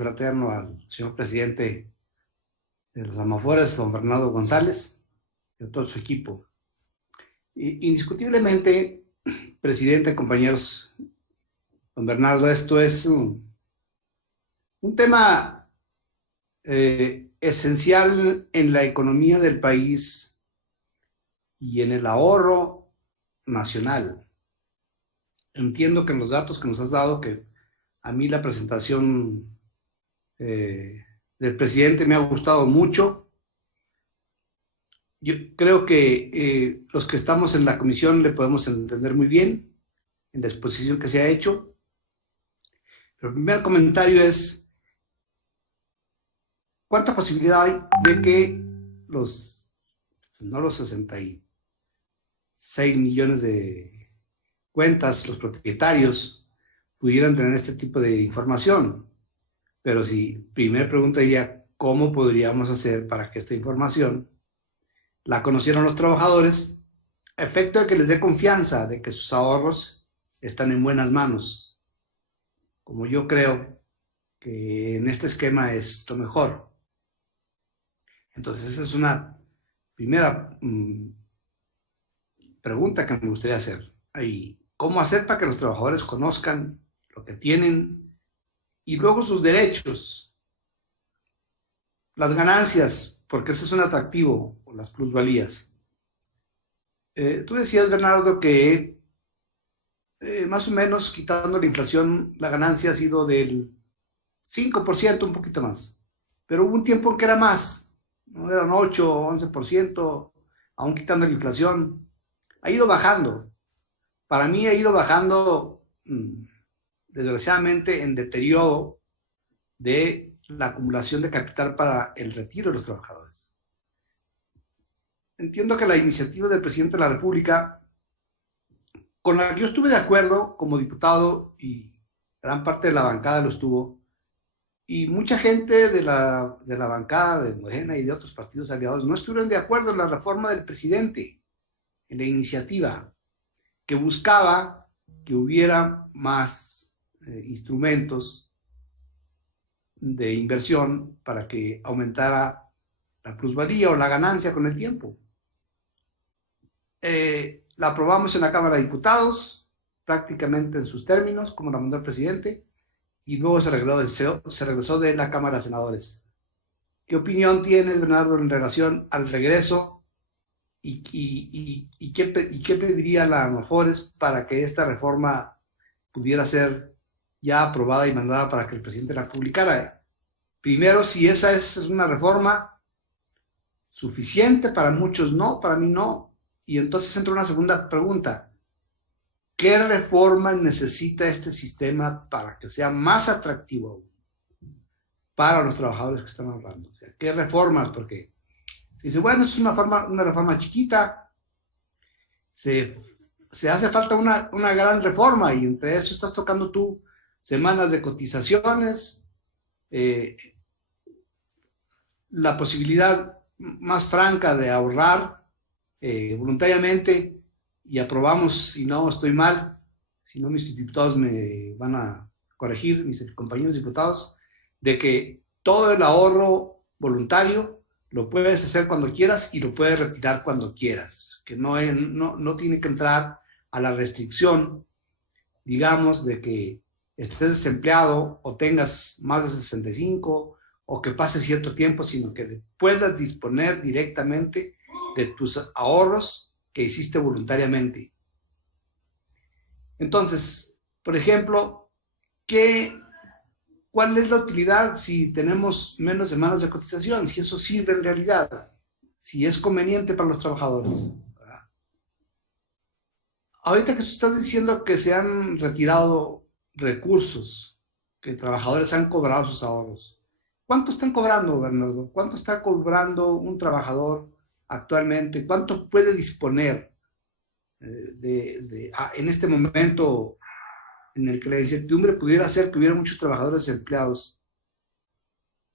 fraterno al señor presidente de los Amafores, don Bernardo González, y a todo su equipo. Indiscutiblemente, presidente, compañeros, don Bernardo, esto es un tema esencial en la economía del país y en el ahorro nacional. Entiendo que en los datos que nos has dado, que a mí la presentación del presidente me ha gustado mucho. Yo creo que los que estamos en la comisión le podemos entender muy bien en la exposición que se ha hecho. Pero el primer comentario es, ¿cuánta posibilidad hay de que no los 66 millones de cuentas, los propietarios, pudieran tener este tipo de información? Pero si, primera pregunta sería, ¿cómo podríamos hacer para que esta información la conocieran los trabajadores, a efecto de que les dé confianza de que sus ahorros están en buenas manos? Como yo creo que en este esquema es lo mejor. Entonces esa es una primera pregunta que me gustaría hacer. ¿Cómo hacer para que los trabajadores conozcan lo que tienen y luego sus derechos, las ganancias, porque eso es un atractivo, o las plusvalías? Tú decías, Bernardo, que más o menos, quitando la inflación, la ganancia ha sido del 5%, un poquito más. Pero hubo un tiempo en que era más, ¿no? Eran 8 o 11%, aún quitando la inflación. Ha ido bajando. Para mí ha ido bajando, desgraciadamente, en deterioro de la acumulación de capital para el retiro de los trabajadores. Entiendo que la iniciativa del presidente de la República, con la que yo estuve de acuerdo como diputado, y gran parte de la bancada lo estuvo, y mucha gente de la bancada de Morena y de otros partidos aliados no estuvieron de acuerdo en la reforma del presidente, en la iniciativa, que buscaba que hubiera más instrumentos de inversión para que aumentara la plusvalía o la ganancia con el tiempo. La aprobamos en la Cámara de Diputados, prácticamente en sus términos, como la mandó el presidente, y luego se regresó de la Cámara de Senadores. ¿Qué opinión tienes, Bernardo, en relación al regreso? ¿Y qué pediría la AMAFORES para que esta reforma pudiera ser ya aprobada y mandada para que el presidente la publicara? Primero, si esa es una reforma suficiente, para muchos no, para mí no. Y entonces entra una segunda pregunta. ¿Qué reforma necesita este sistema para que sea más atractivo para los trabajadores que están ahorrando? O sea, ¿qué reformas? Porque si dice, bueno, es una reforma chiquita, se hace falta una gran reforma, y entre eso estás tocando tú semanas de cotizaciones, la posibilidad más franca de ahorrar voluntariamente, y aprobamos, si no estoy mal, si no mis diputados me van a corregir, mis compañeros diputados, de que todo el ahorro voluntario lo puedes hacer cuando quieras y lo puedes retirar cuando quieras, que no tiene que entrar a la restricción, digamos, de que estés desempleado o tengas más de 65 o que pase cierto tiempo, sino que puedas disponer directamente de tus ahorros que hiciste voluntariamente. Entonces, por ejemplo, ¿cuál es la utilidad si tenemos menos semanas de cotización? Si eso sirve en realidad, si es conveniente para los trabajadores. Ahorita que tú estás diciendo que se han retirado recursos, que trabajadores han cobrado sus ahorros, ¿cuánto están cobrando, Bernardo? ¿Cuánto está cobrando un trabajador actualmente? ¿Cuánto puede disponer en este momento en el que la incertidumbre pudiera hacer que hubiera muchos trabajadores desempleados?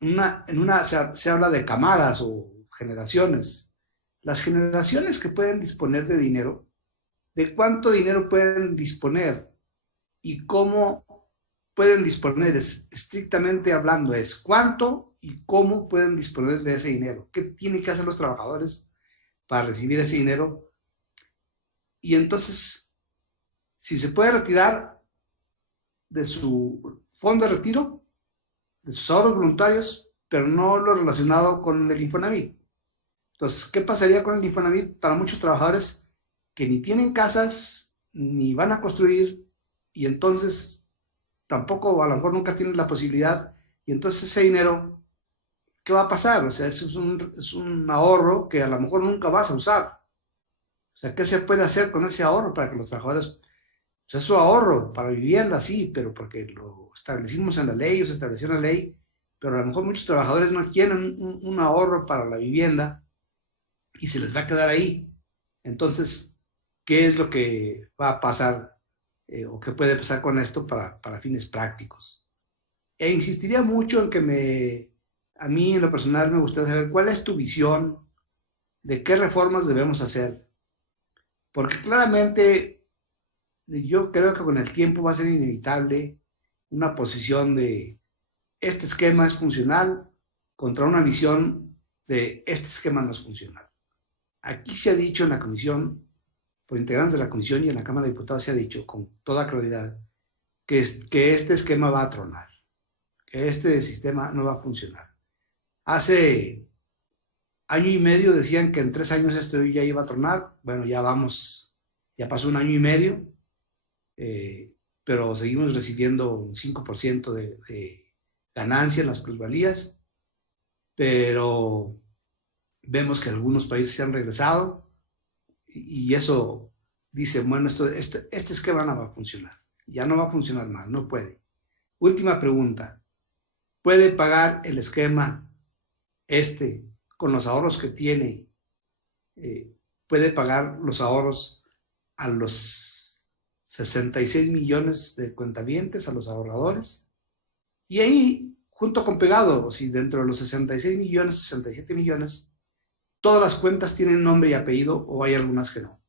Se habla de camadas o generaciones. Las generaciones que pueden disponer de dinero, ¿de cuánto dinero pueden disponer? ¿Y cómo pueden disponer, estrictamente hablando, es cuánto y cómo pueden disponer de ese dinero, qué tienen que hacer los trabajadores para recibir ese dinero. Y entonces, si se puede retirar de su fondo de retiro, de sus ahorros voluntarios, pero no lo relacionado con el Infonavit. Entonces, ¿qué pasaría con el Infonavit para muchos trabajadores que ni tienen casas, ni van a construir, y entonces tampoco, a lo mejor nunca tienen la posibilidad, y entonces ese dinero, ¿qué va a pasar? O sea, es un ahorro que a lo mejor nunca vas a usar. O sea, ¿qué se puede hacer con ese ahorro para que los trabajadores, o sea, es su ahorro para vivienda, sí, pero porque lo establecimos en la ley o se estableció en la ley, pero a lo mejor muchos trabajadores no quieren un ahorro para la vivienda y se les va a quedar ahí. Entonces, ¿qué es lo que va a pasar o qué puede pasar con esto para fines prácticos? E insistiría mucho en que a mí en lo personal me gustaría saber cuál es tu visión de qué reformas debemos hacer. Porque claramente yo creo que con el tiempo va a ser inevitable una posición de este esquema es funcional contra una visión de este esquema no es funcional. Aquí se ha dicho en la comisión, por integrantes de la comisión y en la Cámara de Diputados se ha dicho con toda claridad que este esquema va a tronar, que este sistema no va a funcionar. Hace año y medio decían que en 3 años esto ya iba a tronar. Bueno, ya pasó un año y medio, pero seguimos recibiendo un 5% de ganancia en las plusvalías, pero vemos que algunos países se han regresado y eso dice, bueno, este esquema no va a funcionar, ya no va a funcionar más, no puede. Última pregunta, ¿puede pagar el esquema con los ahorros que tiene? ¿Puede pagar los ahorros a los 66 millones de cuentavientes, a los ahorradores? Y ahí, junto con pegado, si dentro de los 66 millones, 67 millones, todas las cuentas tienen nombre y apellido o hay algunas que no.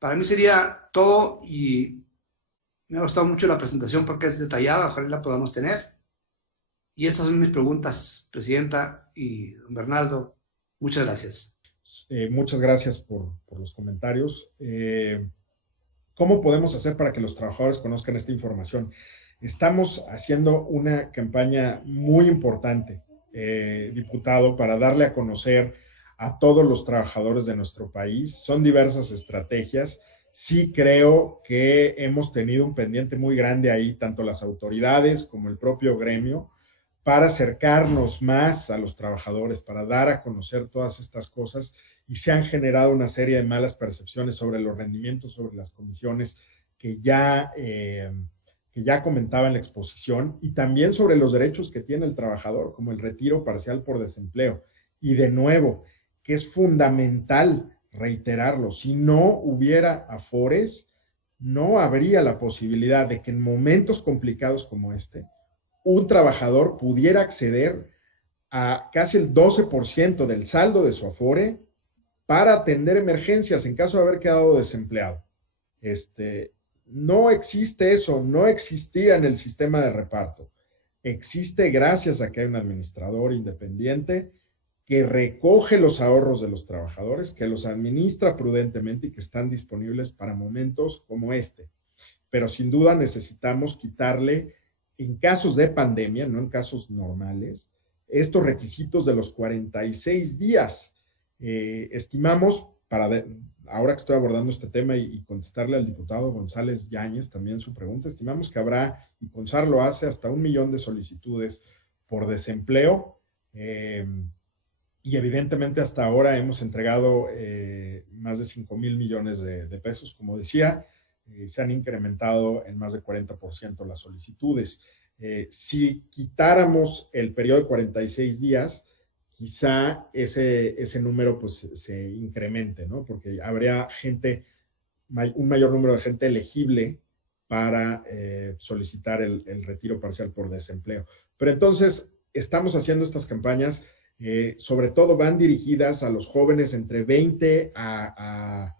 Para mí sería todo y me ha gustado mucho la presentación porque es detallada, ojalá la podamos tener. Y estas son mis preguntas, Presidenta y don Bernardo. Muchas gracias. Muchas gracias por los comentarios. ¿Cómo podemos hacer para que los trabajadores conozcan esta información? Estamos haciendo una campaña muy importante, diputado, para darle a conocer a todos los trabajadores de nuestro país. Son diversas estrategias. Sí creo que hemos tenido un pendiente muy grande ahí, tanto las autoridades como el propio gremio, para acercarnos más a los trabajadores, para dar a conocer todas estas cosas, y se han generado una serie de malas percepciones sobre los rendimientos, sobre las comisiones que ya comentaba en la exposición, y también sobre los derechos que tiene el trabajador, como el retiro parcial por desempleo. Y de nuevo, que es fundamental reiterarlo, si no hubiera afores, no habría la posibilidad de que en momentos complicados como este, un trabajador pudiera acceder a casi el 12% del saldo de su afore para atender emergencias en caso de haber quedado desempleado. No existe eso, no existía en el sistema de reparto. Existe gracias a que hay un administrador independiente que recoge los ahorros de los trabajadores, que los administra prudentemente y que están disponibles para momentos como este. Pero sin duda necesitamos quitarle, en casos de pandemia, no en casos normales, estos requisitos de los 46 días. Estimamos, ahora que estoy abordando este tema y contestarle al diputado González Yáñez también su pregunta, estimamos que habrá, y CONSAR lo hace, hasta 1 millón de solicitudes por desempleo. Y evidentemente hasta ahora hemos entregado más de 5,000 millones de pesos, como decía. Se han incrementado en más de 40% las solicitudes. Si quitáramos el periodo de 46 días, quizá ese número pues se incremente, ¿no? Porque habría un mayor número de gente elegible para solicitar el retiro parcial por desempleo. Pero entonces estamos haciendo estas campañas, sobre todo van dirigidas a los jóvenes entre 20 a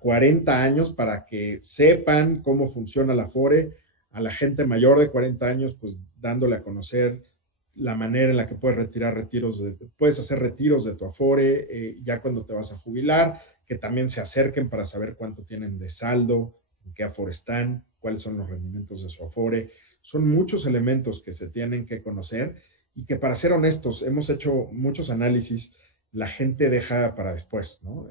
40 años, para que sepan cómo funciona la Afore. A la gente mayor de 40 años, pues dándole a conocer la manera en la que puedes puedes hacer retiros de tu Afore ya cuando te vas a jubilar, que también se acerquen para saber cuánto tienen de saldo, en qué Afore están, cuáles son los rendimientos de su Afore. Son muchos elementos que se tienen que conocer y que, para ser honestos, hemos hecho muchos análisis, la gente deja para después, ¿no?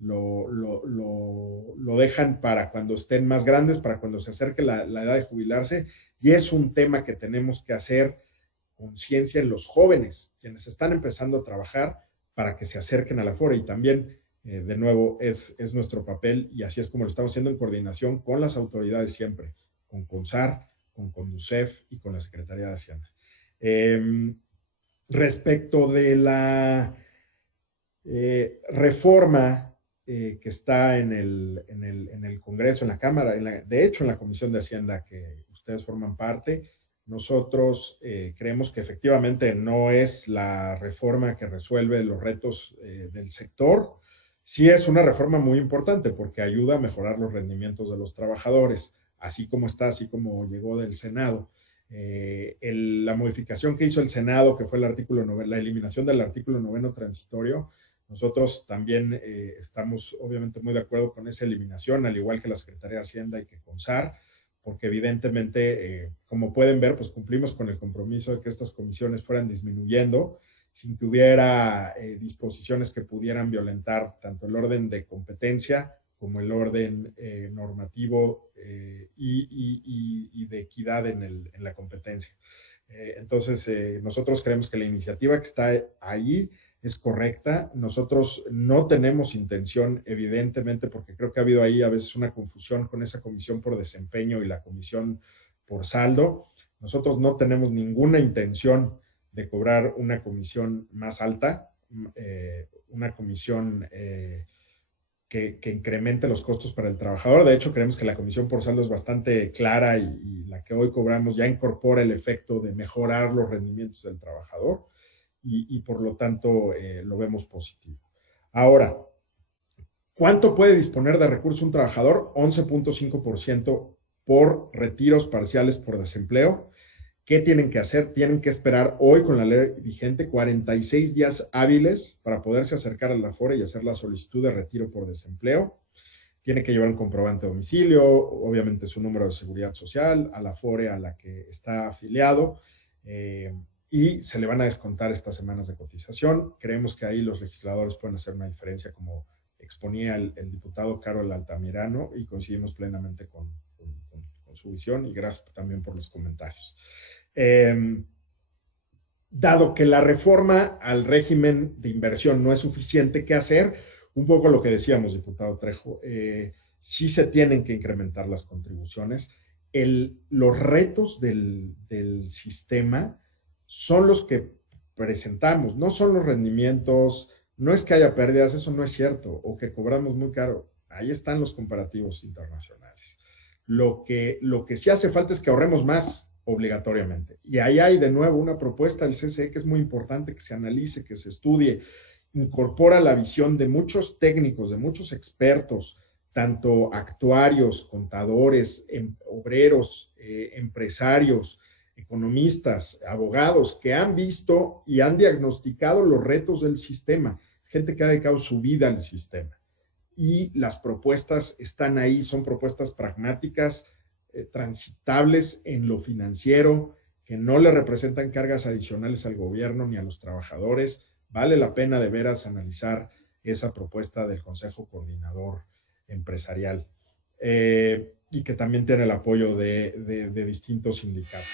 Lo dejan para cuando estén más grandes, para cuando se acerque la edad de jubilarse, y es un tema que tenemos que hacer conciencia en los jóvenes, quienes están empezando a trabajar, para que se acerquen a la Afore. Y también, de nuevo, es nuestro papel, y así es como lo estamos haciendo en coordinación con las autoridades siempre, con CONSAR, con CONDUCEF y con la Secretaría de Hacienda. Respecto de la reforma que está en el Congreso, en la Cámara, de hecho en la Comisión de Hacienda que ustedes forman parte, nosotros creemos que efectivamente no es la reforma que resuelve los retos del sector. Sí es una reforma muy importante porque ayuda a mejorar los rendimientos de los trabajadores, así como está, así como llegó del Senado. La modificación que hizo el Senado, que fue la eliminación del artículo 9 transitorio, nosotros también estamos obviamente muy de acuerdo con esa eliminación, al igual que la Secretaría de Hacienda y que CONSAR, porque evidentemente, como pueden ver, pues cumplimos con el compromiso de que estas comisiones fueran disminuyendo sin que hubiera disposiciones que pudieran violentar tanto el orden de competencia como el orden normativo y de equidad en la competencia. Entonces, nosotros creemos que la iniciativa que está ahí es correcta. Nosotros no tenemos intención, evidentemente, porque creo que ha habido ahí a veces una confusión con esa comisión por desempeño y la comisión por saldo. Nosotros no tenemos ninguna intención de cobrar una comisión más alta, una comisión que incremente los costos para el trabajador. De hecho, creemos que la comisión por saldo es bastante clara y la que hoy cobramos ya incorpora el efecto de mejorar los rendimientos del trabajador y por lo tanto lo vemos positivo. Ahora, ¿cuánto puede disponer de recursos un trabajador? 11.5% por retiros parciales por desempleo. ¿Qué tienen que hacer? Tienen que esperar hoy, con la ley vigente, 46 días hábiles para poderse acercar a la Afore y hacer la solicitud de retiro por desempleo. Tiene que llevar un comprobante de domicilio, obviamente su número de seguridad social, a la Afore a la que está afiliado, y se le van a descontar estas semanas de cotización. Creemos que ahí los legisladores pueden hacer una diferencia, como exponía el diputado Carol Altamirano, y coincidimos plenamente con su visión, y gracias también por los comentarios. Dado que la reforma al régimen de inversión no es suficiente, ¿qué hacer? Un poco lo que decíamos, diputado Trejo, sí se tienen que incrementar las contribuciones. Los retos del sistema son los que presentamos, no son los rendimientos, no es que haya pérdidas, eso no es cierto, o que cobramos muy caro. Ahí están los comparativos internacionales. Lo que sí hace falta es que ahorremos más obligatoriamente. Y ahí hay de nuevo una propuesta del CCE que es muy importante que se analice, que se estudie, incorpora la visión de muchos técnicos, de muchos expertos, tanto actuarios, contadores, obreros, empresarios, economistas, abogados, que han visto y han diagnosticado los retos del sistema, gente que ha dedicado su vida al sistema. Y las propuestas están ahí, son propuestas pragmáticas, transitables en lo financiero, que no le representan cargas adicionales al gobierno ni a los trabajadores. Vale la pena de veras analizar esa propuesta del Consejo Coordinador Empresarial, y que también tiene el apoyo de distintos sindicatos.